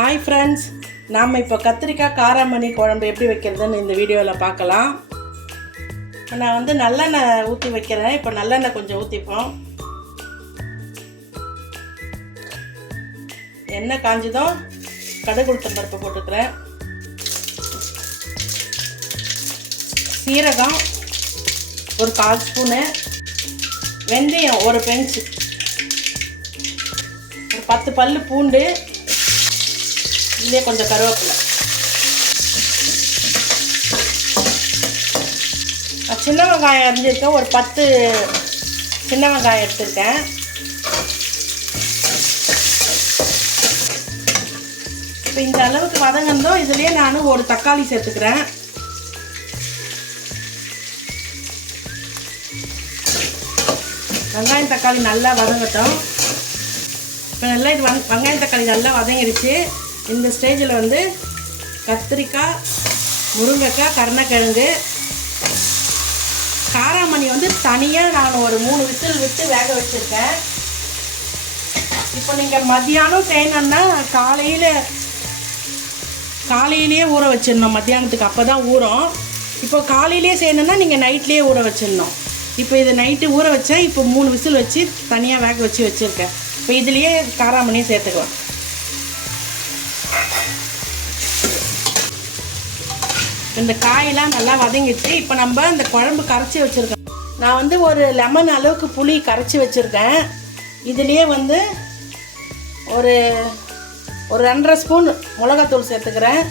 Hi friends, நாம் இப்போ கத்திரிக்காய் காராமணி குழம்பு எப்படி வைக்கிறதுன்னு இந்த வீடியோவில் பார்க்கலாம். நான் வந்து நல்லெண்ணெய் ஊற்றி வைக்கிறேன். இப்போ நல்லெண்ணெய் கொஞ்சம் ஊற்றிப்போம். எண்ணெய் காஞ்சதும் கடுகு உளுத்தம் பருப்பு போட்டுக்கிறேன். சீரகம் ஒரு 1/4 ஸ்பூனு, வெந்தயம் ஒரு பெஞ்சு, ஒரு 10 பல்லு பூண்டு, இதுலேயே கொஞ்சம் கருவேப்பிலை. சின்ன வெங்காயம் அரிஞ்சிருக்கேன், ஒரு 10 சின்ன வெங்காயம் எடுத்துருக்கேன். இப்போ இந்த அளவுக்கு வதங்கந்தோம். இதுலேயே நான் ஒரு தக்காளி சேர்த்துக்கிறேன். வெங்காயம் தக்காளி நல்லா வதங்கட்டும். இப்போ நல்லா இது வெங்காயம் தக்காளி நல்லா வதங்கிடுச்சு. இந்த ஸ்டேஜில் வந்து கத்திரிக்காய், முருங்கைக்காய், கருணக்கிழங்கு, காராமணி வந்து தனியாக நான் ஒரு 3 விசில் விட்டு வேக வச்சுருக்கேன். இப்போ நீங்கள் மத்தியானம் செய்யணுன்னா காலையிலேயே ஊற வச்சிடணும். மத்தியானத்துக்கு அப்போ தான் ஊறும். இப்போ காலையிலே செய்யணுன்னா நீங்கள் நைட்லேயே ஊற வச்சிடணும். இப்போ இதை நைட்டு ஊற வச்சேன். இப்போ 3 விசில் வச்சு தனியாக வேக வச்சுருக்கேன். இப்போ இதுலேயே காராமணியை சேர்த்துக்கலாம். இந்த காயெல்லாம் நல்லா வதங்கிச்சு. இப்போ நம்ம இந்த குழம்பு கரைச்சி வச்சுருக்கோம். நான் வந்து ஒரு லெமன் அளவுக்கு புளி கரைச்சி வச்சுருக்கேன். இதுலேயே வந்து ஒரு 2.5 ஸ்பூன் மிளகாத்தூள் சேர்த்துக்கிறேன்.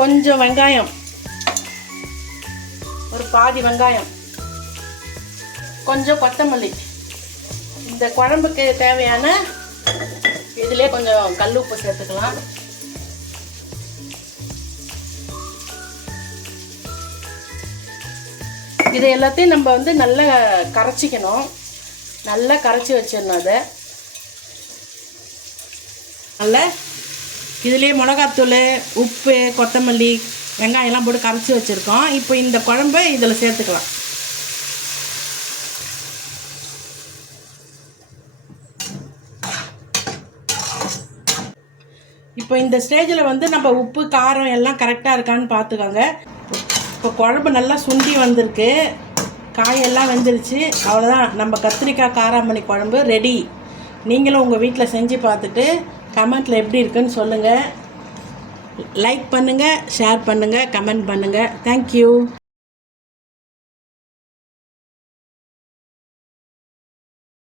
கொஞ்சம் வெங்காயம், ஒரு பாதி வெங்காயம், கொஞ்சம் கொத்தமல்லி. இந்த குழம்புக்கு தேவையான இதிலே கொஞ்சம் கல் உப்பு சேர்த்துக்கலாம். இது எல்லாத்தையும் நம்ம வந்து நல்லா கரைச்சிக்கணும். நல்லா கரைச்சி வச்சிடணும். அதை நல்லா இதுலேயே மிளகாத்தூள், உப்பு, கொத்தமல்லி, வெங்காயம்லாம் போட்டு கரைச்சி வச்சுருக்கோம். இப்போ இந்த குழம்பை இதில் சேர்த்துக்கலாம். இப்போ இந்த ஸ்டேஜில் வந்து நம்ம உப்பு, காரம் எல்லாம் கரெக்டாக இருக்கான்னு பார்த்துக்கோங்க. இப்போ குழம்பு நல்லா சுண்டி வந்திருக்கு, காயெல்லாம் வெந்துருச்சு. அவ்வளோதான், நம்ம கத்திரிக்காய் காராமணி குழம்பு ரெடி. நீங்களும் உங்கள் வீட்டில் செஞ்சு பார்த்துட்டு கமெண்ட்டில் எப்படி இருக்குன்னு சொல்லுங்கள். லைக் பண்ணுங்கள், ஷேர் பண்ணுங்கள், கமெண்ட் பண்ணுங்கள். தேங்க்யூ.